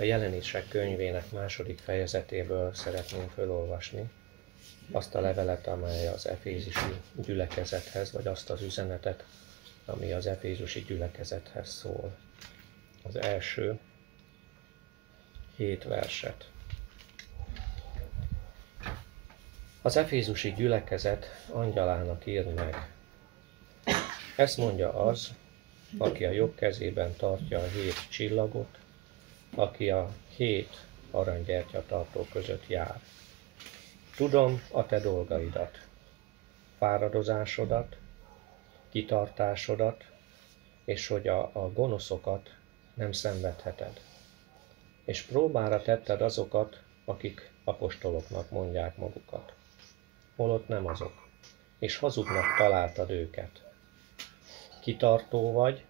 A Jelenések könyvének második fejezetéből szeretném felolvasni azt a levelet, amely az efézusi gyülekezethez, vagy azt az üzenetet, ami az efézusi gyülekezethez szól. Az első 7 verset. Az efézusi gyülekezet angyalának írd meg. Ezt mondja az, aki a jobb kezében tartja a 7 csillagot, aki a 7 aranygyertyatartó között jár. Tudom a te dolgaidat, fáradozásodat, kitartásodat, és hogy a gonoszokat nem szenvedheted. És próbára tetted azokat, akik apostoloknak mondják magukat. Holott nem azok, és hazugnak találtad őket. Kitartó vagy,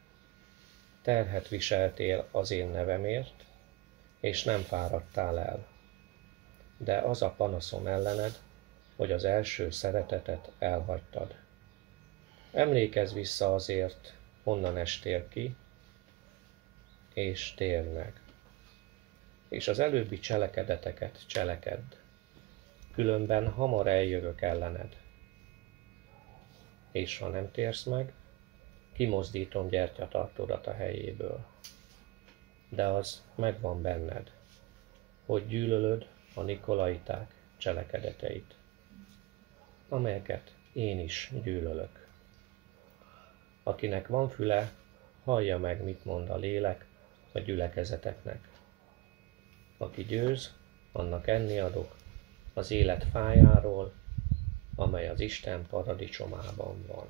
terhet viseltél az én nevemért, és nem fáradtál el. De az a panaszom ellened, hogy az első szeretetet elhagytad. Emlékezz vissza azért, honnan estél ki, és térj meg. És az előbbi cselekedeteket cselekedd, különben hamar eljövök ellened. És ha nem térsz meg, kimozdítom gyertyatartódat a helyéből. De az megvan benned, hogy gyűlölöd a nikolaiták cselekedeteit, amelyeket én is gyűlölök. Akinek van füle, hallja meg, mit mond a lélek a gyülekezeteknek. Aki győz, annak enni adok az élet fájáról, amely az Isten paradicsomában van.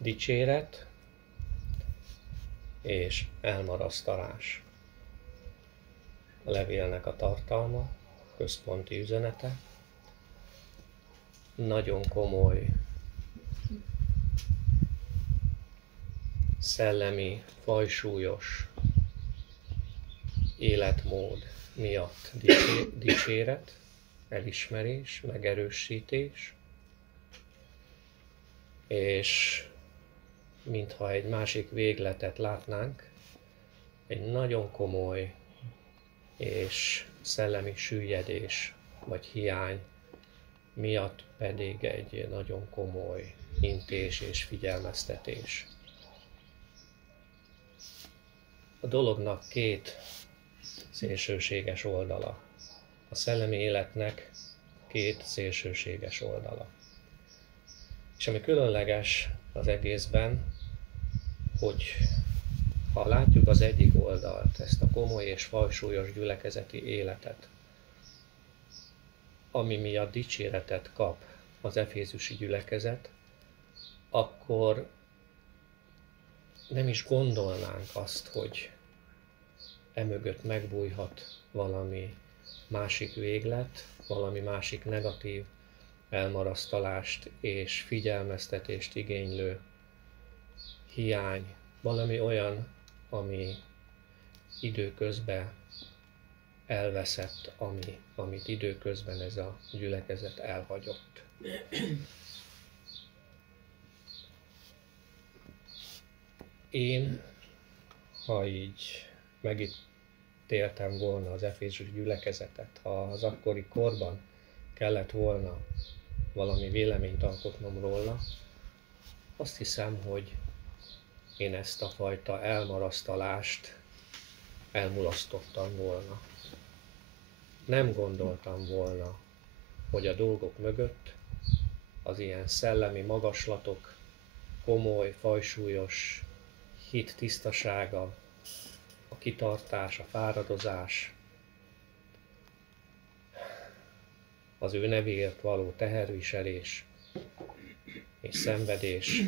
Dicséret és elmarasztalás. A levélnek a tartalma, központi üzenete. Nagyon komoly szellemi, fajsúlyos életmód miatt dicséret, elismerés, megerősítés, és mintha egy másik végletet látnánk, egy nagyon komoly és szellemi süllyedés vagy hiány miatt pedig egy nagyon komoly intés és figyelmeztetés. A dolognak két szélsőséges oldala. A szellemi életnek két szélsőséges oldala. És ami különleges az egészben, hogy ha látjuk az egyik oldalt, ezt a komoly és fajsúlyos gyülekezeti életet, ami miatt dicséretet kap az efézusi gyülekezet, akkor nem is gondolnánk azt, hogy emögött megbújhat valami másik véglet, valami másik negatív elmarasztalást és figyelmeztetést igénylő hiány, valami olyan, ami időközben elveszett, amit időközben ez a gyülekezet elhagyott. Én, ha így megítéltem volna az efézus gyülekezetet, ha az akkori korban kellett volna valami véleményt alkotnom róla, azt hiszem, hogy én ezt a fajta elmarasztalást elmulasztottam volna. Nem gondoltam volna, hogy a dolgok mögött az ilyen szellemi magaslatok, komoly, fajsúlyos hit tisztasága, a kitartás, a fáradozás, az ő nevéért való teherviselés és szenvedés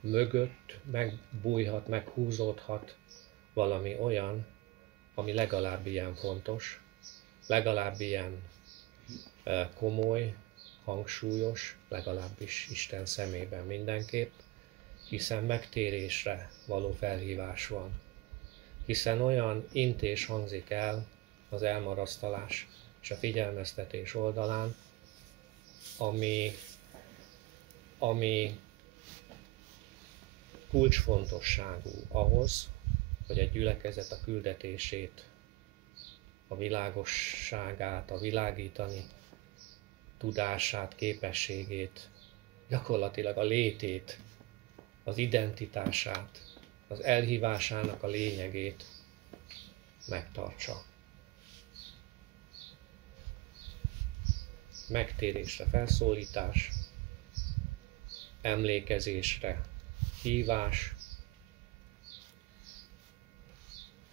mögött megbújhat, meghúzódhat valami olyan, ami legalább ilyen fontos, legalább ilyen komoly, hangsúlyos, legalábbis Isten szemében mindenképp, hiszen megtérésre való felhívás van. Hiszen olyan intés hangzik el az elmarasztalás és a figyelmeztetés oldalán, ami kulcsfontosságú ahhoz, hogy egy gyülekezet a küldetését, a világosságát, a világítani tudását, képességét, gyakorlatilag a létét, az identitását, az elhívásának a lényegét megtartsa. Megtérésre felszólítás, emlékezésre hívás,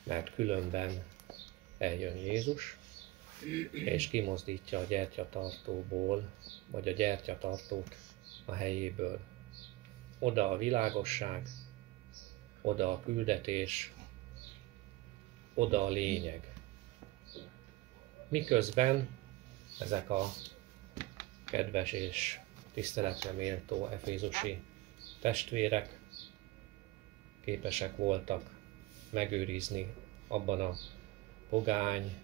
mert különben eljön Jézus, és kimozdítja a gyertyatartóból, vagy a gyertyatartót a helyéből. Oda a világosság, oda a küldetés, oda a lényeg. Miközben ezek a kedves és tiszteletre méltó efézusi testvérek képesek voltak megőrizni abban a pogány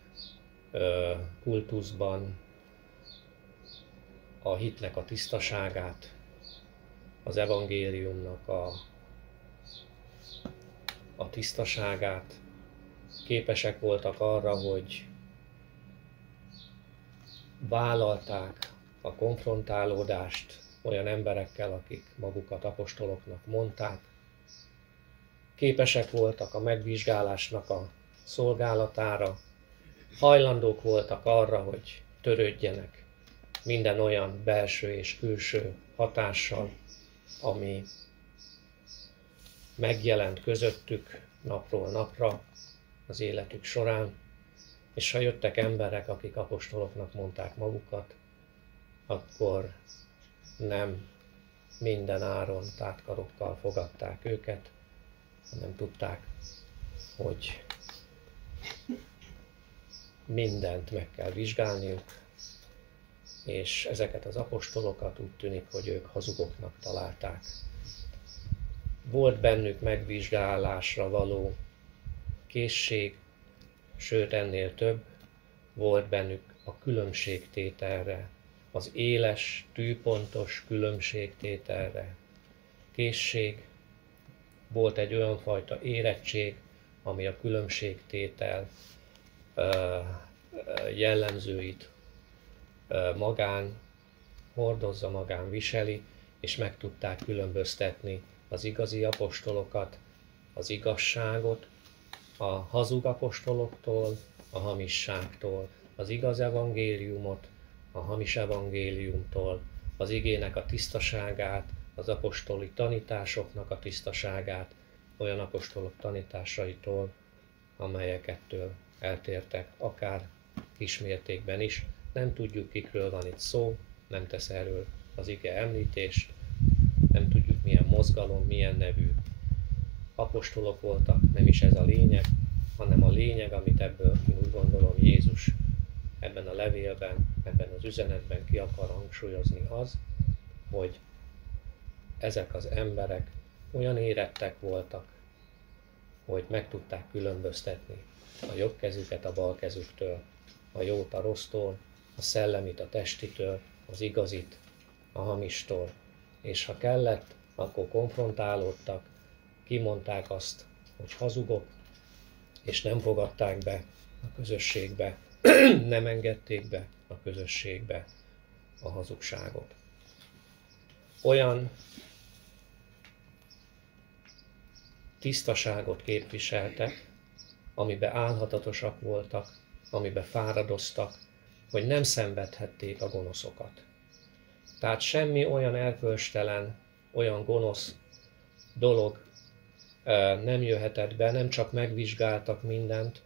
kultuszban a hitnek a tisztaságát, az evangéliumnak a tisztaságát, képesek voltak arra, hogy vállalták a konfrontálódást olyan emberekkel, akik magukat apostoloknak mondták, képesek voltak a megvizsgálásnak a szolgálatára, hajlandók voltak arra, hogy törődjenek minden olyan belső és külső hatással, ami megjelent közöttük napról napra az életük során, és ha jöttek emberek, akik apostoloknak mondták magukat, akkor nem minden áron tártkarokkal fogadták őket, hanem tudták, hogy mindent meg kell vizsgálniuk, és ezeket az apostolokat úgy tűnik, hogy ők hazugoknak találták. Volt bennük megvizsgálásra való készség, sőt ennél több, volt bennük a különbségtételre, az éles, tűpontos különbségtételre készség, volt egy olyan fajta érettség, ami a különbségtétel jellemzőit magán hordozza, magán viseli, és meg tudták különböztetni az igazi apostolokat, az igazságot, a hazug apostoloktól, a hamisságtól, az igaz evangéliumot, a hamis evangéliumtól, az igének a tisztaságát, az apostoli tanításoknak a tisztaságát, olyan apostolok tanításaitól, amelyek ettől eltértek, akár kismértékben is. Nem tudjuk, kikről van itt szó, nem tesz erről az ige említést, nem tudjuk, milyen mozgalom, milyen nevű apostolok voltak, nem is ez a lényeg, hanem a lényeg, amit ebből, én úgy gondolom, Jézus ebben a levélben, ebben az üzenetben ki akar hangsúlyozni az, hogy ezek az emberek olyan érettek voltak, hogy meg tudták különböztetni a jobb kezüket a bal kezüktől, a jót a rossztól, a szellemit a testitől, az igazit a hamistól. És ha kellett, akkor konfrontálódtak, kimondták azt, hogy hazugok, és nem fogadták be a közösségbe, nem engedték be a közösségbe a hazugságot. Olyan tisztaságot képviseltek, amiben álhatatosak voltak, amiben fáradoztak, hogy nem szenvedhették a gonoszokat. Tehát semmi olyan erkölcstelen, olyan gonosz dolog nem jöhetett be, nem csak megvizsgáltak mindent,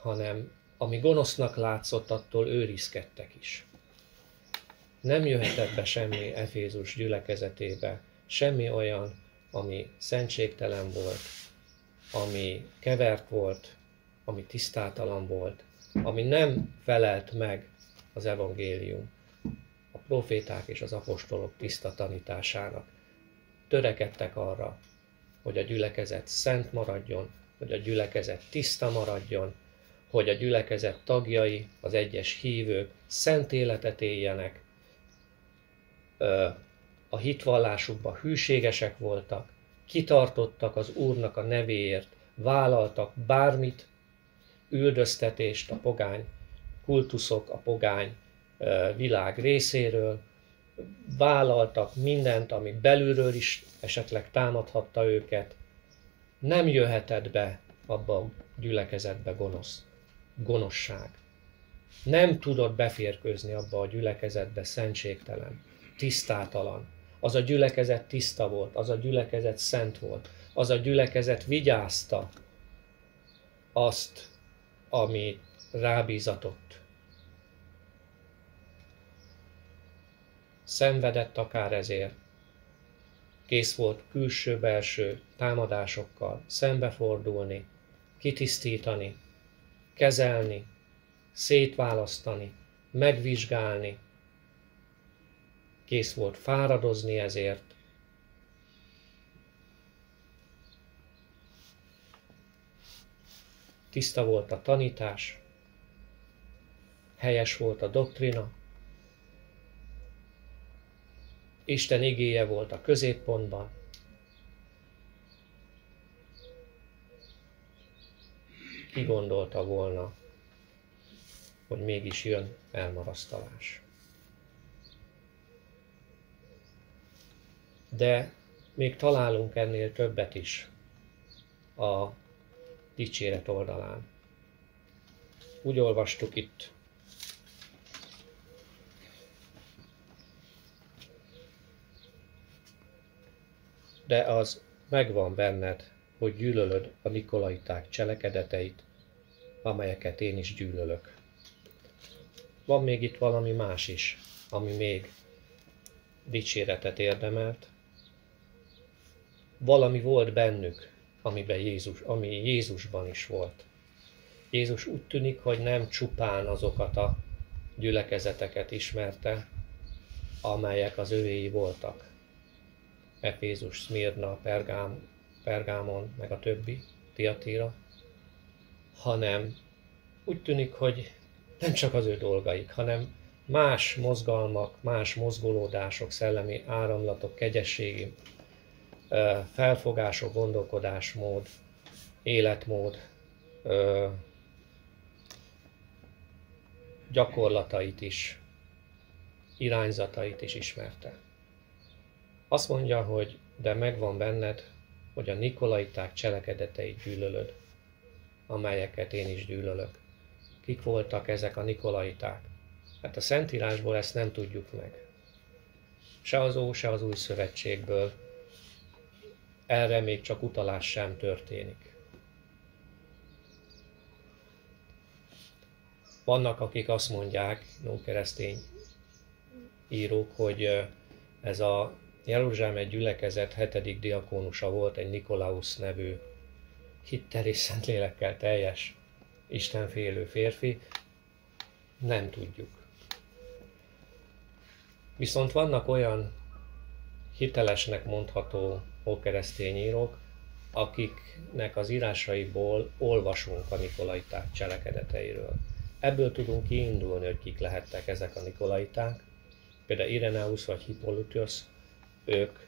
hanem ami gonosznak látszott, attól őrizkedtek is. Nem jöhetett be semmi Efézus gyülekezetébe, semmi olyan, ami szentségtelen volt, ami kevert volt, ami tisztátalan volt, ami nem felelt meg az evangélium, a proféták és az apostolok tiszta tanításának. Törekedtek arra, hogy a gyülekezet szent maradjon, hogy a gyülekezet tiszta maradjon, hogy a gyülekezet tagjai, az egyes hívők szent életet éljenek, a hitvallásukban hűségesek voltak, kitartottak az Úrnak a nevéért, vállaltak bármit, üldöztetést a pogány kultuszok, a pogány világ részéről, vállaltak mindent, ami belülről is esetleg támadhatta őket. Nem jöhetett be abba a gyülekezetbe gonoszság. Nem tudott beférkőzni abba a gyülekezetbe szentségtelen, tisztátalan. Az a gyülekezet tiszta volt, az a gyülekezet szent volt, az a gyülekezet vigyázta azt, ami rábízatott. Szenvedett akár ezért. Kész volt külső-belső támadásokkal szembefordulni, kitisztítani, kezelni, szétválasztani, megvizsgálni. Kész volt fáradozni ezért. Tiszta volt a tanítás, helyes volt a doktrina, Isten igéje volt a középpontban. Ki gondolta volna, hogy mégis jön elmarasztalás. De még találunk ennél többet is a dicséret oldalán. Úgy olvastuk itt, de az megvan benned, hogy gyűlölöd a nikolaiták cselekedeteit, amelyeket én is gyűlölök. Van még itt valami más is, ami még dicséretet érdemelt. Valami volt bennük, ami Jézusban is volt. Jézus úgy tűnik, hogy nem csupán azokat a gyülekezeteket ismerte, amelyek az övéi voltak. Efézus, Szmirna, Pergámon, meg a többi, Tiatira, hanem úgy tűnik, hogy nem csak az ő dolgaik, hanem más mozgalmak, más mozgolódások, szellemi áramlatok, kegyességi felfogások, gondolkodásmód, életmód, gyakorlatait is, irányzatait is ismerte. Azt mondja, hogy de megvan benned, hogy a nikolaiták cselekedeteit gyűlölöd, amelyeket én is gyűlölök. Kik voltak ezek a nikolaiták? Hát a Szentírásból ezt nem tudjuk meg. Se az Ó, se az Új Szövetségből erre még csak utalás sem történik. Vannak, akik azt mondják, keresztény írók, hogy ez a Jeruzsálem gyülekezet 7. diakónusa volt egy Nikolaus nevű hittel és szentlélekkel teljes, istenfélő férfi. Nem tudjuk. Viszont vannak olyan hitelesnek mondható ókeresztény írók, akiknek az írásaiból olvasunk a nikolaiták cselekedeteiről. Ebből tudunk kiindulni, hogy kik lehettek ezek a nikolaiták. Például Irenaeus vagy Hippolytus, ők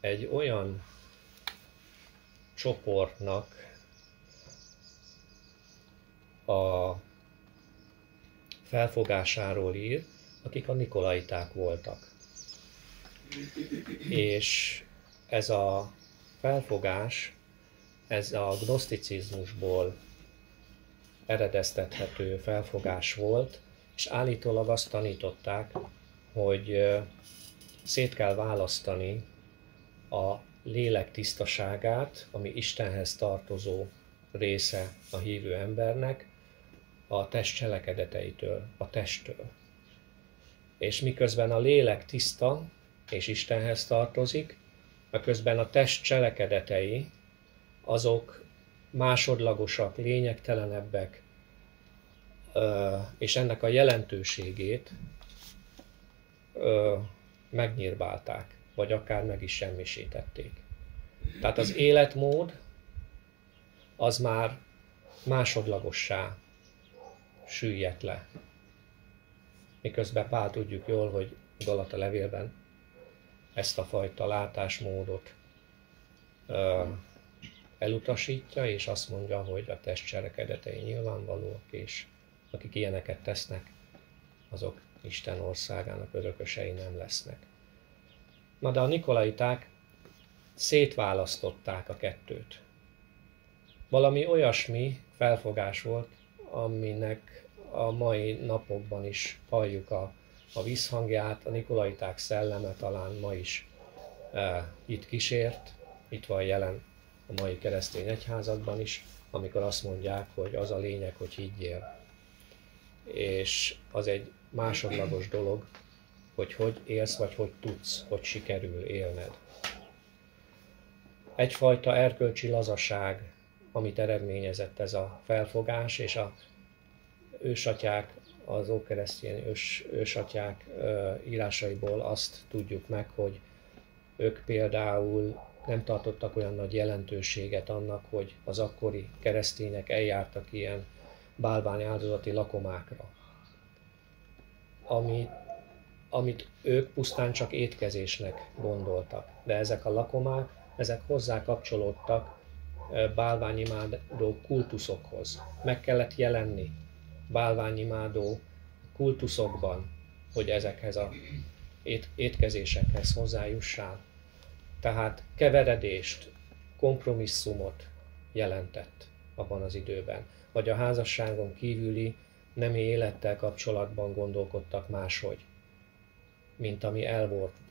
egy olyan csoportnak a felfogásáról ír, akik a nikolaiták voltak. És ez a felfogás, ez a gnoszticizmusból eredeztethető felfogás volt, és állítólag azt tanították, hogy szét kell választani a lélek tisztaságát, ami Istenhez tartozó része a hívő embernek, a test cselekedeteitől, a testtől. És miközben a lélek tiszta és Istenhez tartozik, miközben a test cselekedetei azok másodlagosak, lényegtelenebbek, és ennek a jelentőségét megnyírbálták, vagy akár meg is semmisítették. Tehát az életmód az már másodlagossá süllyedt le. Miközben Pál tudjuk jól, hogy Galata levélben ezt a fajta látásmódot elutasítja, és azt mondja, hogy a test cselekedetei nyilvánvalóak, és akik ilyeneket tesznek, azok Isten országának örökösei nem lesznek. Na de a nikolaiták szétválasztották a kettőt. Valami olyasmi felfogás volt, aminek a mai napokban is halljuk a visszhangját, a nikolaiták szelleme talán ma is itt kísért, itt van jelen a mai keresztény egyházakban is, amikor azt mondják, hogy az a lényeg, hogy higgyél. És az egy másodlagos dolog, hogy élsz, vagy hogy tudsz, hogy sikerül élned. Egyfajta erkölcsi lazaság, amit eredményezett ez a felfogás, és a ősatyák, az ókeresztény ősatyák írásaiból azt tudjuk meg, hogy ők például nem tartottak olyan nagy jelentőséget annak, hogy az akkori keresztények eljártak ilyen bálványáldozati lakomákra, amit ők pusztán csak étkezésnek gondoltak. De ezek a lakomák, ezek hozzá kapcsolódtak bálványimádó kultuszokhoz. Meg kellett jelenni bálványimádó kultuszokban, hogy ezekhez az étkezésekhez hozzájussál. Tehát keveredést, kompromisszumot jelentett abban az időben. Vagy a házasságon kívüli nemi élettel kapcsolatban gondolkodtak máshogy, mint ami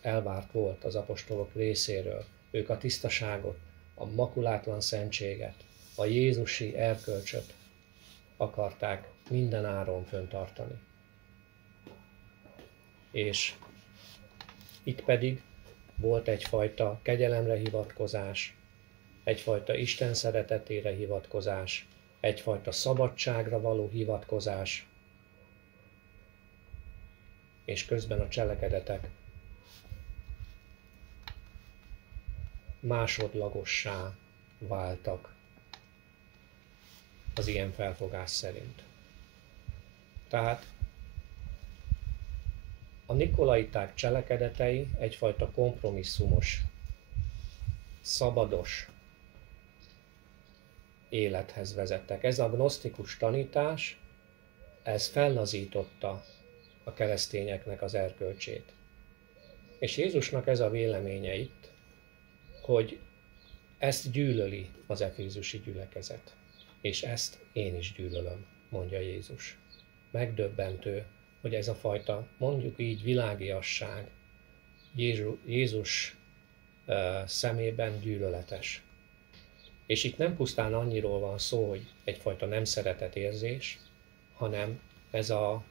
elvárt volt az apostolok részéről. Ők a tisztaságot, a makulátlan szentséget, a jézusi erkölcsöt akarták minden áron fenntartani. És itt pedig volt egyfajta kegyelemre hivatkozás, egyfajta Isten szeretetére hivatkozás, egyfajta szabadságra való hivatkozás, és közben a cselekedetek másodlagossá váltak az ilyen felfogás szerint. Tehát a nikolaiták cselekedetei egyfajta kompromisszumos, szabados élethez vezettek. Ez a gnosztikus tanítás, ez fellazította a keresztényeknek az erkölcsét. És Jézusnak ez a véleménye itt, hogy ezt gyűlöli az efézusi gyülekezet. És ezt én is gyűlölöm, mondja Jézus. Megdöbbentő, hogy ez a fajta, mondjuk így, világiasság Jézus szemében gyűlöletes. És itt nem pusztán annyiról van szó, hogy egyfajta nem szeretet érzés, hanem ez a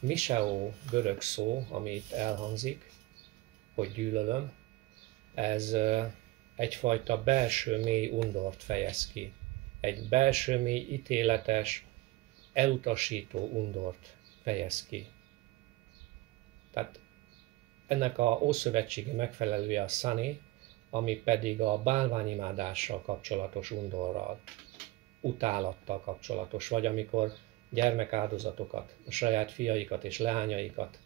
miseo görög szó, ami itt elhangzik, hogy gyűlölöm, ez egyfajta belső mély undort fejez ki. Egy belső mély ítéletes, elutasító undort fejez ki. Tehát ennek a ószövetségi megfelelője a szani, ami pedig a bálványimádással kapcsolatos undorral, utálattal kapcsolatos, vagy amikor gyermekáldozatokat, a saját fiaikat és leányaikat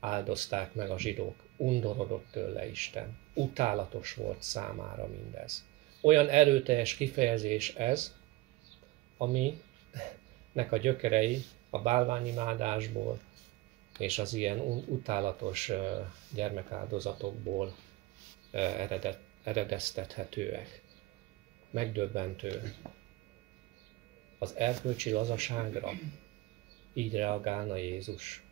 áldozták meg a zsidók. Undorodott tőle Isten. Utálatos volt számára mindez. Olyan erőteljes kifejezés ez, aminek a gyökerei a bálványimádásból és az ilyen utálatos gyermekáldozatokból eredeztethetőek. Megdöbbentő. Az erkölcsi lazaságra így reagálna Jézus.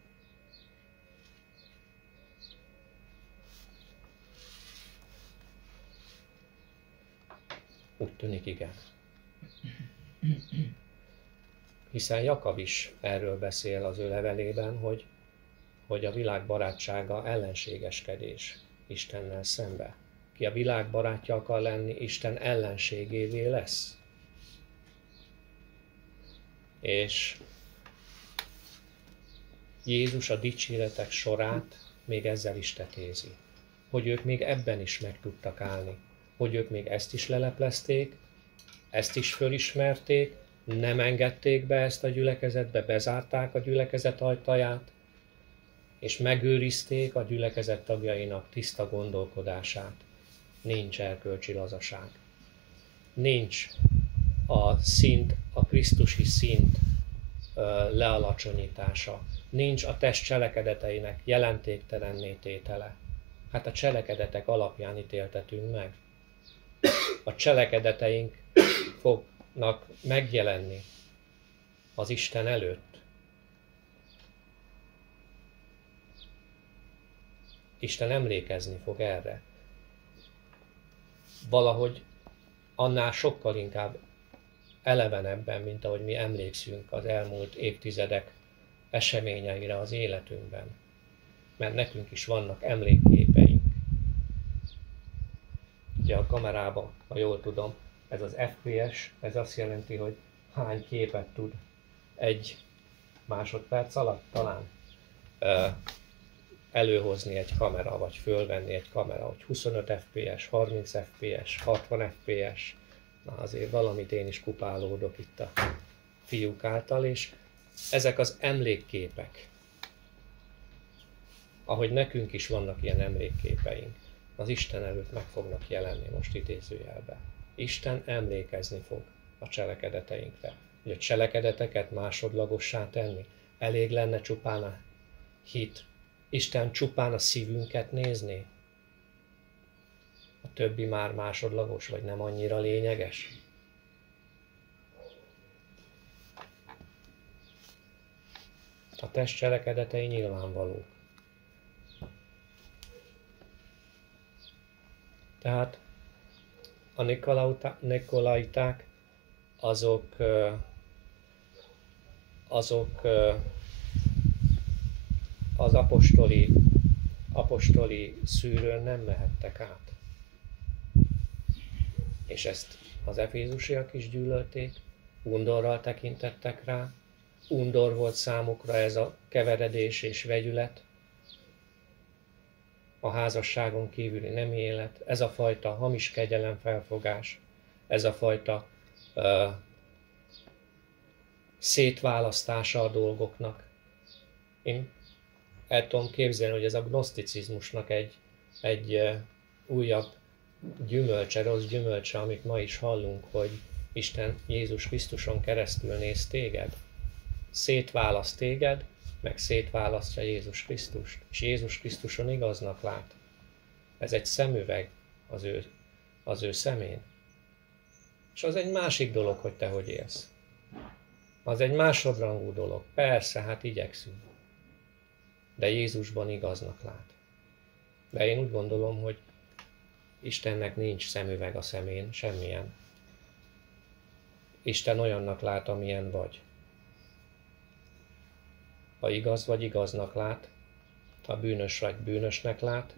Úgy tűnik, igen. Hiszen Jakab is erről beszél az ő levelében, hogy a világ barátsága ellenségeskedés Istennel szembe. Ki a világ barátja akar lenni, Isten ellenségévé lesz. És Jézus a dicséretek sorát még ezzel is tetézi, hogy ők még ebben is meg tudtak állni hogy ők még ezt is leleplezték, ezt is fölismerték, nem engedték be ezt a gyülekezetbe, bezárták a gyülekezet ajtaját, és megőrizték a gyülekezet tagjainak tiszta gondolkodását. Nincs erkölcsi lazaság. Nincs a krisztusi szint lealacsonyítása. Nincs a test cselekedeteinek jelentéktelenné tétele. Hát a cselekedetek alapján ítéltetünk meg. A cselekedeteink fognak megjelenni az Isten előtt. Isten emlékezni fog erre. Valahogy annál sokkal inkább elevenebben, mint ahogy mi emlékszünk az elmúlt évtizedek eseményeire az életünkben. Mert nekünk is vannak emlékképeink. Ugye a kamerában, ha jól tudom, ez az FPS, ez azt jelenti, hogy hány képet tud egy másodperc alatt talán előhozni egy kamera, vagy fölvenni egy kamera, hogy 25 FPS, 30 FPS, 60 FPS. Na azért valamit én is kupálódok itt a fiúk által, és ezek az emlékképek. Ahogy nekünk is vannak ilyen emlékképeink, az Isten előtt meg fognak jelenni, most idézőjelben. Isten emlékezni fog a cselekedeteinkre. Hogy a cselekedeteket másodlagossá tenni, elég lenne csupán a hit. Isten csupán a szívünket nézné. A többi már másodlagos, vagy nem annyira lényeges. A test cselekedetei nyilvánvalók. Tehát a nikolaiták azok az apostoli szűrőn nem mehettek át. És ezt az efézusiak is gyűlölték, undorral tekintettek rá, undor volt számukra ez a keveredés és vegyület, a házasságon kívüli nemi élet, ez a fajta hamis kegyelemfelfogás, ez a fajta szétválasztása a dolgoknak. Én el tudom képzelni, hogy ez a gnoszticizmusnak egy újabb gyümölcse, rossz gyümölcse, amit ma is hallunk, hogy Isten Jézus Krisztuson keresztül néz téged. Szétválaszt téged, meg szétválasztja Jézus Krisztust. És Jézus Krisztuson igaznak lát. Ez egy szemüveg az ő szemén. És az egy másik dolog, hogy te hogy élsz. Az egy másodrangú dolog. Persze, hát igyekszünk. De Jézusban igaznak lát. De én úgy gondolom, hogy Istennek nincs szemüveg a szemén, semmilyen. Isten olyannak lát, amilyen vagy. Ha igaz vagy igaznak lát, ha bűnös vagy bűnösnek lát,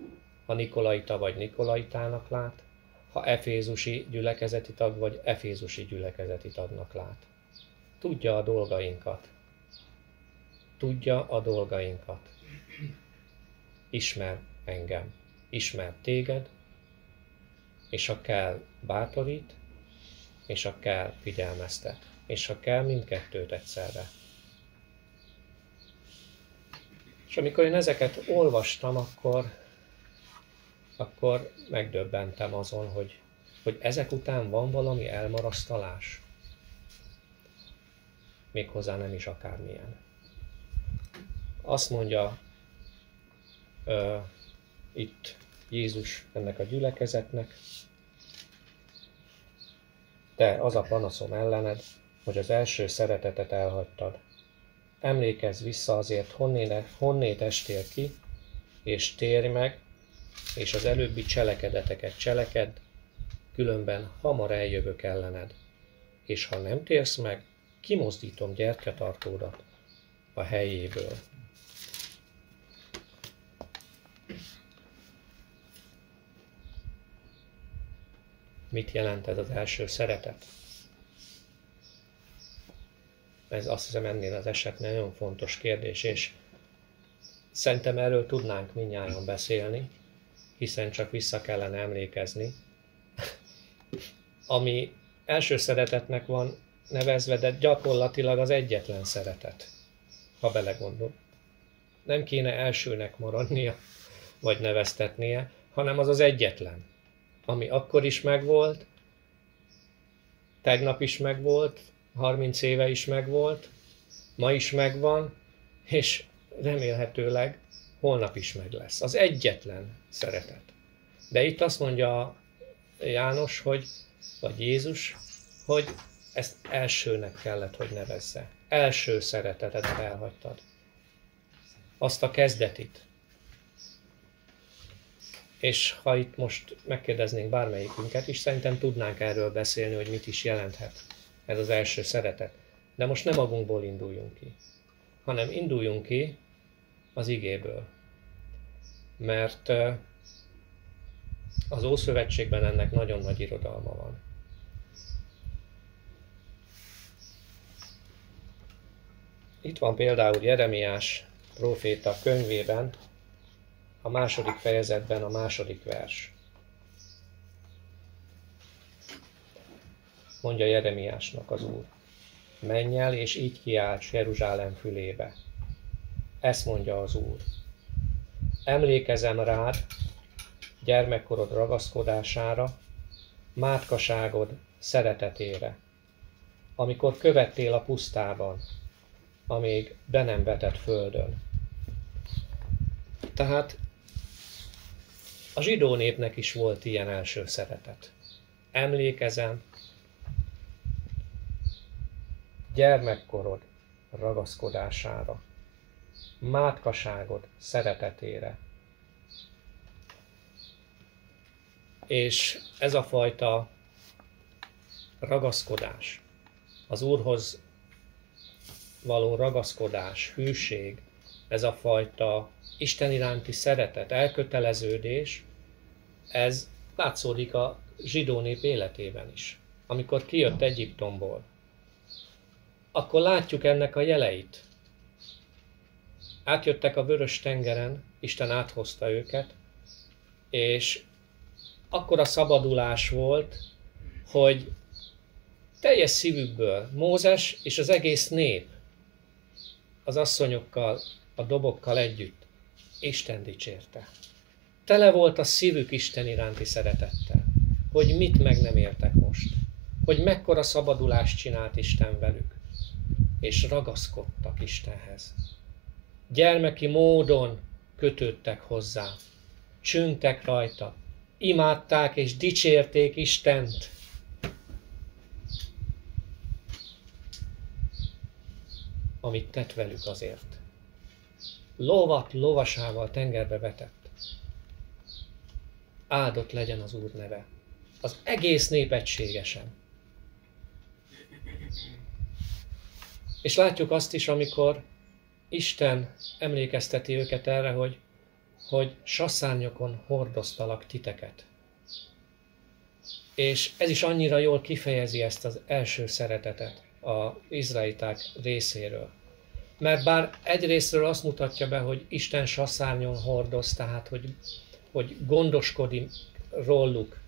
ha nikolaita vagy nikolaitának lát, ha efézusi gyülekezeti tag vagy efézusi gyülekezeti tagnak lát. Tudja a dolgainkat. Tudja a dolgainkat. Ismer engem. Ismer téged, és ha kell bátorít, és ha kell figyelmeztet, és ha kell mindkettőt egyszerre. És amikor én ezeket olvastam, akkor megdöbbentem azon, hogy ezek után van valami elmarasztalás. Méghozzá nem is akármilyen. Azt mondja itt Jézus ennek a gyülekezetnek, te az a panaszom ellened, hogy az első szeretetet elhagytad. Emlékezz vissza azért, honnét estél ki, és térj meg, és az előbbi cselekedeteket cselekedd, különben hamar eljövök ellened. És ha nem térsz meg, kimozdítom gyertyatartódat a helyéből. Mit jelent ez az első szeretet? Ez azt hiszem ennél az esetnél nagyon fontos kérdés, és szerintem erről tudnánk mindnyájan beszélni, hiszen csak vissza kellene emlékezni ami első szeretetnek van nevezve, de gyakorlatilag az egyetlen szeretet, ha belegondol. Nem kéne elsőnek maradnia, vagy neveztetnie, hanem az az egyetlen, ami akkor is megvolt, tegnap is megvolt, 30 éve is megvolt, ma is megvan, és remélhetőleg holnap is meg lesz. Az egyetlen szeretet. De itt azt mondja János, vagy Jézus, hogy ezt elsőnek kellett, hogy nevezze. Első szeretetedet elhagytad. Azt a kezdetit. És ha itt most megkérdeznénk bármelyikünket is, szerintem tudnánk erről beszélni, hogy mit is jelenthet ez az első szeretet. De most nem magunkból induljunk ki, hanem induljunk ki az igéből. Mert az Ószövetségben ennek nagyon nagy irodalma van. Itt van például Jeremiás próféta könyvében, a 2. fejezetben a 2. vers. Mondja Jeremiásnak az Úr: menj el, és így kiálts Jeruzsálem fülébe. Ezt mondja az Úr: emlékezem rád, gyermekkorod ragaszkodására, mátkaságod szeretetére, amikor követtél a pusztában, amíg be nem vetett földön. Tehát a zsidó népnek is volt ilyen első szeretet. Emlékezem, gyermekkorod ragaszkodására, mátkaságod szeretetére. És ez a fajta ragaszkodás, az Úrhoz való ragaszkodás, hűség, ez a fajta Isten iránti szeretet, elköteleződés, ez látszódik a zsidó nép életében is. Amikor kijött Egyiptomból, akkor látjuk ennek a jeleit. Átjöttek a Vörös-tengeren, Isten áthozta őket, és akkora szabadulás volt, hogy teljes szívükből Mózes és az egész nép az asszonyokkal, a dobokkal együtt Isten dicsérte. Tele volt a szívük Isten iránti szeretettel, hogy mit meg nem értek most, hogy mekkora szabadulást csinált Isten velük, és ragaszkodtak Istenhez. Gyermeki módon kötődtek hozzá, csüngtek rajta, imádták és dicsérték Istent. Amit tett velük azért. Lovat lovasával tengerbe vetett. Áldott legyen az Úr neve. Az egész nép egységesen. És látjuk azt is, amikor Isten emlékezteti őket erre, hogy sasszárnyokon hordoztalak titeket. És ez is annyira jól kifejezi ezt az első szeretetet az izraeliták részéről. Mert bár egyrésztről azt mutatja be, hogy Isten sasszárnyon hordoz, tehát hogy gondoskodik róluk,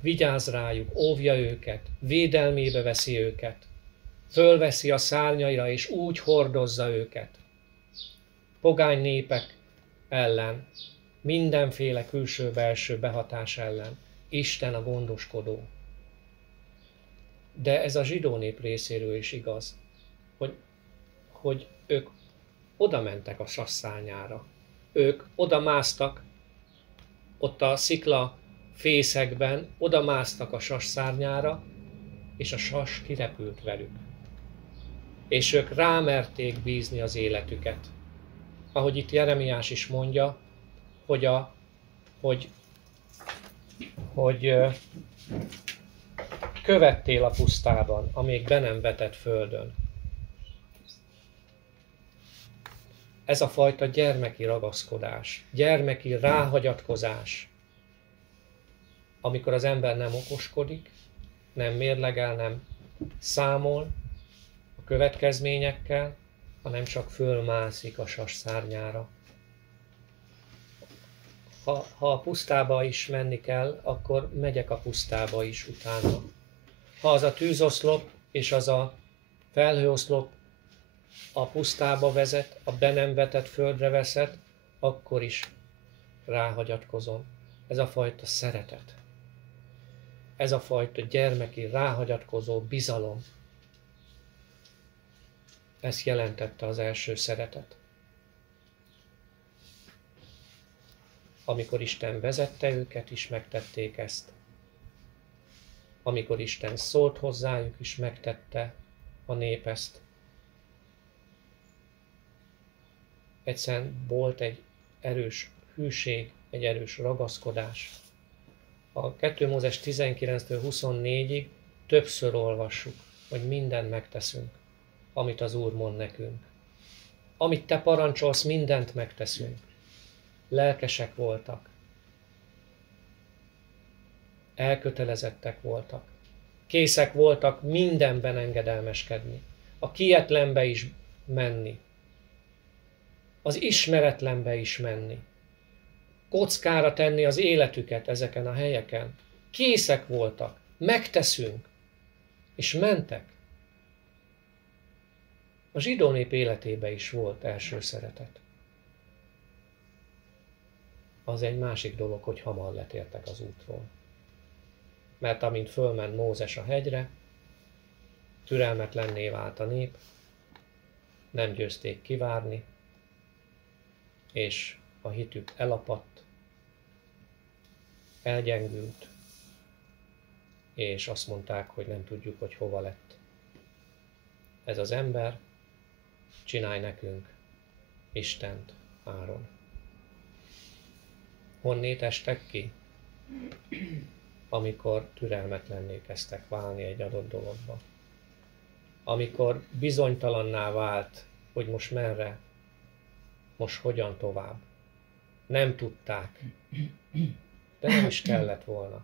vigyáz rájuk, óvja őket, védelmébe veszi őket, fölveszi a szárnyaira és úgy hordozza őket. Pogány népek ellen, mindenféle külső-belső behatás ellen Isten a gondoskodó. De ez a zsidó nép részéről is igaz, hogy ők oda mentek a sasszárnyára. Ők oda másztak, ott a szikla fészekben, oda másztak a sasszárnyára, és a sas kirepült velük. És ők rámerték bízni az életüket. Ahogy itt Jeremiás is mondja, hogy követtél a pusztában, amíg be nem vetett földön. Ez a fajta gyermeki ragaszkodás, gyermeki ráhagyatkozás, amikor az ember nem okoskodik, nem mérlegel, nem számol a következményekkel, hanem csak fölmászik a sas szárnyára. Ha a pusztába is menni kell, akkor megyek a pusztába is utána. Ha az a tűzoszlop és az a felhőoszlop a pusztába vezet, a be nem vetett földre vezet, akkor is ráhagyatkozom. Ez a fajta szeretet. Ez a fajta gyermeki, ráhagyatkozó bizalom. Ezt jelentette az első szeretet. Amikor Isten vezette őket, is megtették ezt. Amikor Isten szólt hozzájuk, is megtette a nép ezt. Egyszerűen volt egy erős hűség, egy erős ragaszkodás. A 2 Mózes 19-től 24-ig többször olvassuk, hogy mindent megteszünk, amit az Úr mond nekünk. Amit te parancsolsz, mindent megteszünk. Lelkesek voltak. Elkötelezettek voltak. Készek voltak mindenben engedelmeskedni. A kietlenbe is menni. Az ismeretlenbe is menni. Kockára tenni az életüket ezeken a helyeken. Készek voltak. Megteszünk. És mentek. A zsidó nép életében is volt első szeretet. Az egy másik dolog, hogy hamar letértek az útról. Mert amint fölment Mózes a hegyre, türelmetlenné vált a nép, nem győzték kivárni, és a hitük elapadt, elgyengült, és azt mondták, hogy nem tudjuk, hogy hova lett. Ez az ember, csinálj nekünk Istent áron. Honnét estek ki? Amikor türelmetlenné kezdtek válni egy adott dologba. Amikor bizonytalanná vált, hogy most merre, most hogyan tovább. Nem tudták, de nem is kellett volna.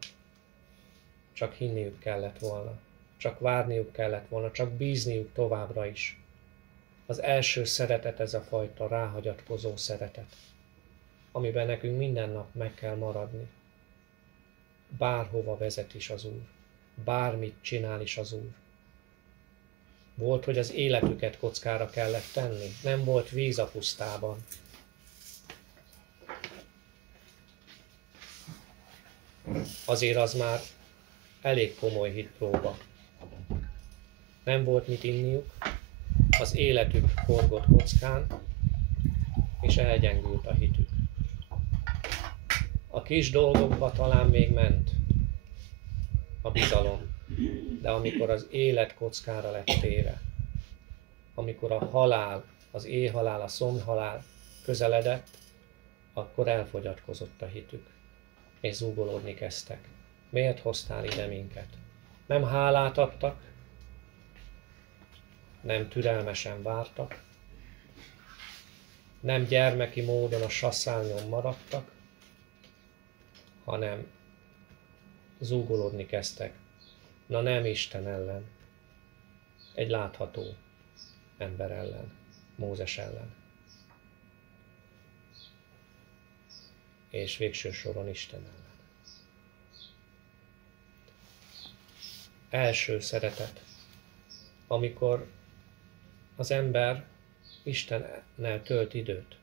Csak hinniük kellett volna. Csak várniuk kellett volna, csak bízniuk továbbra is. Az első szeretet ez a fajta ráhagyatkozó szeretet, amiben nekünk minden nap meg kell maradni. Bárhova vezet is az Úr, bármit csinál is az Úr. Volt, hogy az életüket kockára kellett tenni, nem volt víz a pusztában. Azért az már elég komoly hitpróba. Nem volt mit inniuk, az életük forgott kockán, és elgyengült a hitük. A kis dolgokba talán még ment a bizalom, de amikor az élet kockára lett téve, amikor a halál, az éhhalál, a szomjhalál közeledett, akkor elfogyatkozott a hitük, és zúgolódni kezdtek. Miért hoztál ide minket? Nem hálát adtak, nem türelmesen vártak, nem gyermeki módon a sasszányon maradtak, hanem zúgolódni kezdtek. Na nem Isten ellen, egy látható ember ellen, Mózes ellen. És végső soron Isten ellen. Első szeretet, amikor az ember Istennel tölt időt.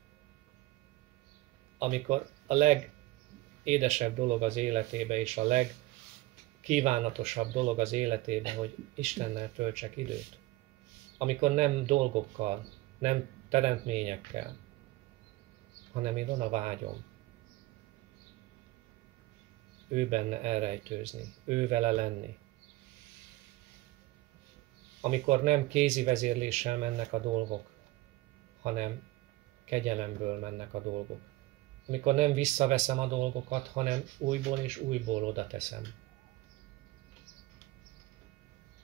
Amikor a legédesebb dolog az életébe, és a legkívánatosabb dolog az életébe, hogy Istennel töltsek időt. Amikor nem dolgokkal, nem teremtményekkel, hanem én oda vágyom. Ő benne elrejtőzni, ő vele lenni. Amikor nem kézi vezérléssel mennek a dolgok, hanem kegyelemből mennek a dolgok. Amikor nem visszaveszem a dolgokat, hanem újból és újból oda teszem.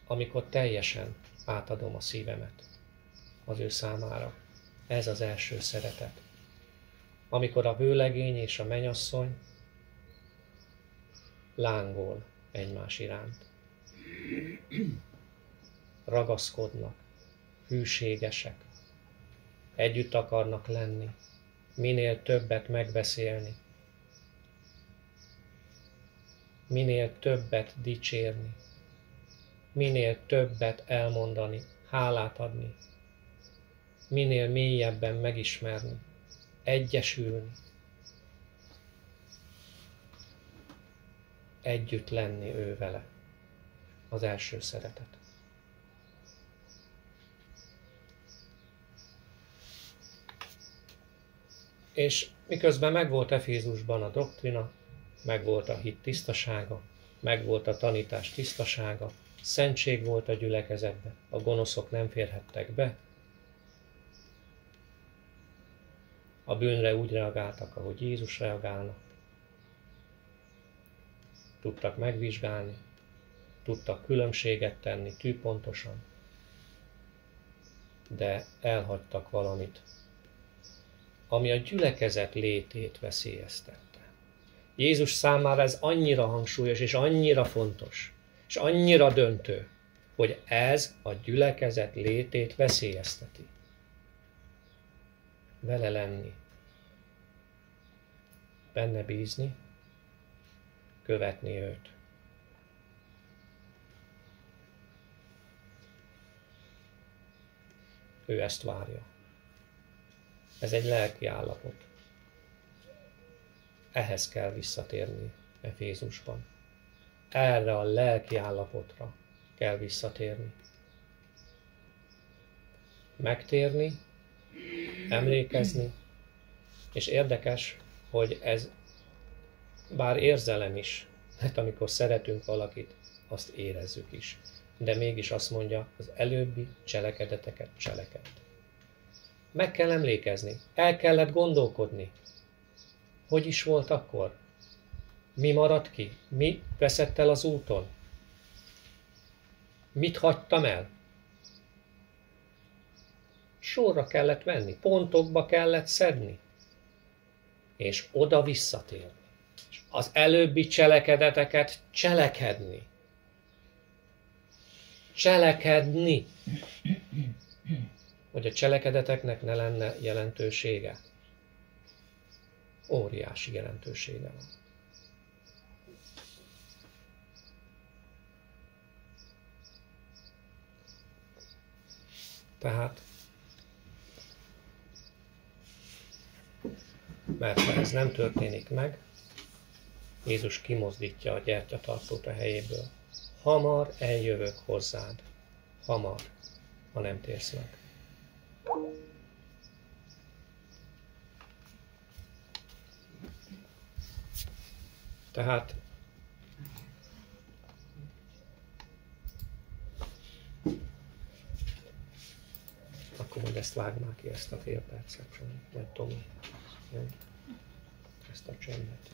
Amikor teljesen átadom a szívemet az ő számára. Ez az első szeretet. Amikor a vőlegény és a mennyasszony lángol egymás iránt. Ragaszkodnak, hűségesek, együtt akarnak lenni, minél többet megbeszélni, minél többet dicsérni, minél többet elmondani, hálát adni, minél mélyebben megismerni, egyesülni, együtt lenni ő vele, az első szeretet. És miközben megvolt Efézusban a doktrina, megvolt a hit tisztasága, megvolt a tanítás tisztasága, szentség volt a gyülekezetben, a gonoszok nem férhettek be, a bűnre úgy reagáltak, ahogy Jézus reagálna, tudtak megvizsgálni, tudtak különbséget tenni tűpontosan, de elhagytak valamit, ami a gyülekezet létét veszélyeztette. Jézus számára ez annyira hangsúlyos, és annyira fontos, és annyira döntő, hogy ez a gyülekezet létét veszélyezteti. Vele lenni, benne bízni, követni őt. Ő ezt várja. Ez egy lelki állapot. Ehhez kell visszatérni Efézusban. Erre a lelki állapotra kell visszatérni. Megtérni, emlékezni, és érdekes, hogy ez bár érzelem is, mert amikor szeretünk valakit, azt érezzük is. De mégis azt mondja, az előbbi cselekedeteket cseleked. Meg kell emlékezni, el kellett gondolkodni. Hogy is volt akkor? Mi maradt ki? Mi veszett el az úton? Mit hagytam el? Sorra kellett venni, pontokba kellett szedni, és oda visszatérni. És az előbbi cselekedeteket cselekedni. Cselekedni. Hogy a cselekedeteknek ne lenne jelentősége. Óriási jelentősége van. Tehát, mert ha ez nem történik meg, Jézus kimozdítja a gyertyatartót a helyéből. Hamar eljövök hozzád. Hamar, ha nem térsz meg. Tehát akkor majd ezt vág már ki, ezt a fél percet, vagy Tomi. Ezt a csöndet.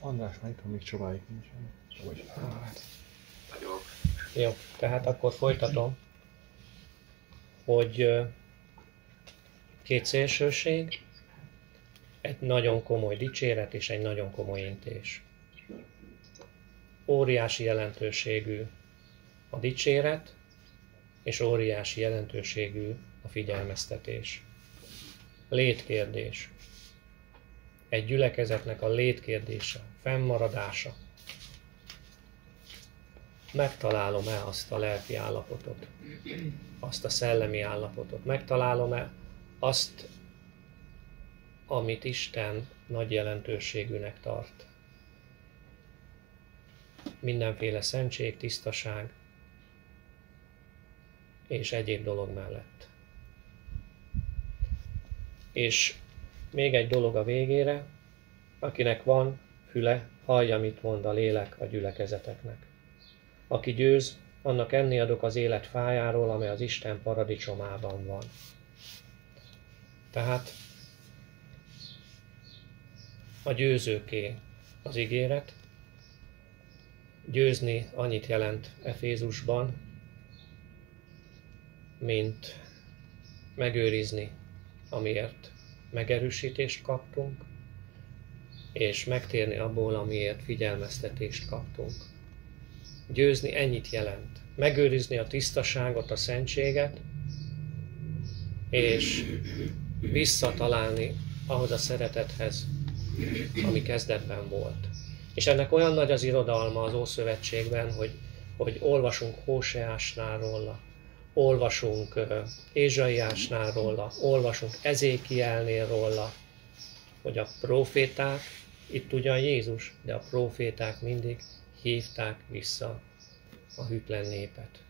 András, majd még csobálik nincsen. Jó, tehát akkor folytatom, hogy két szélsőség, egy nagyon komoly dicséret és egy nagyon komoly intés. Óriási jelentőségű a dicséret, és óriási jelentőségű a figyelmeztetés. Létkérdés. Egy gyülekezetnek a létkérdése, fennmaradása. Megtalálom-e azt a lelki állapotot, azt a szellemi állapotot? Megtalálom-e azt, amit Isten nagy jelentőségűnek tart? Mindenféle szentség, tisztaság és egyéb dolog mellett. És még egy dolog a végére, akinek van füle, hallja, mit mond a lélek a gyülekezeteknek. Aki győz, annak enni adok az élet fájáról, amely az Isten paradicsomában van. Tehát a győzőké az ígéret. Győzni annyit jelent Efézusban, mint megőrizni, amiért megerősítést kaptunk, és megtérni abból, amiért figyelmeztetést kaptunk. Győzni ennyit jelent. Megőrizni a tisztaságot, a szentséget, és visszatalálni ahhoz a szeretethez, ami kezdetben volt. És ennek olyan nagy az irodalma az Ószövetségben, hogy olvasunk Hóseásnál róla, olvasunk Ézsaiásnál róla, olvasunk Ezékielnél róla, hogy a próféták, itt ugyan Jézus, de a próféták mindig hívták vissza a hűtlen népet.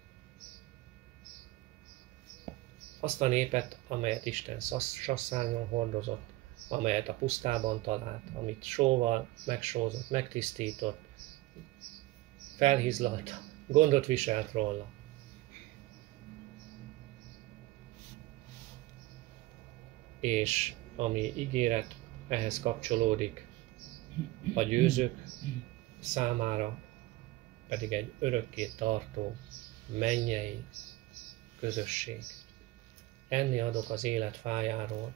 Azt a népet, amelyet Isten sasszányon hordozott, amelyet a pusztában talált, amit sóval megsózott, megtisztított, felhizlalta, gondot viselt róla. És ami ígéret ehhez kapcsolódik, a győzők számára pedig egy örökké tartó mennyei közösség. Enni adok az élet fájáról,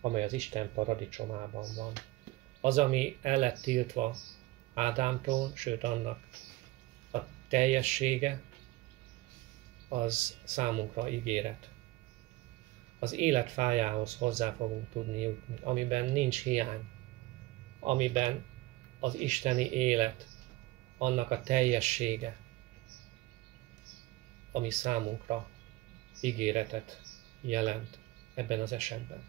amely az Isten paradicsomában van. Az, ami el lett tiltva Ádámtól, sőt annak a teljessége, az számunkra ígéret. Az élet fájához hozzá fogunk tudni jutni, amiben nincs hiány, amiben az isteni élet, annak a teljessége, ami számunkra ígéretet jelent ebben az esetben.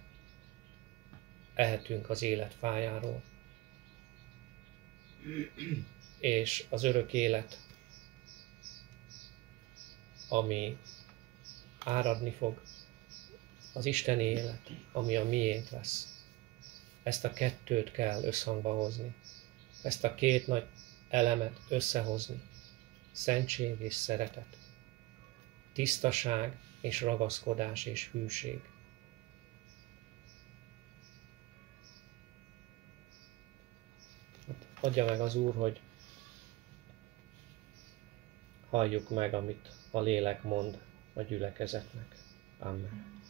Ehetünk az élet fájáról, és az örök élet, ami áradni fog, az isteni élet, ami a miénk lesz. Ezt a kettőt kell összhangba hozni. Ezt a két nagy elemet összehozni. Szentség és szeretet. Tisztaság és ragaszkodás és hűség. Adja meg az Úr, hogy halljuk meg, amit a lélek mond a gyülekezetnek. Amen.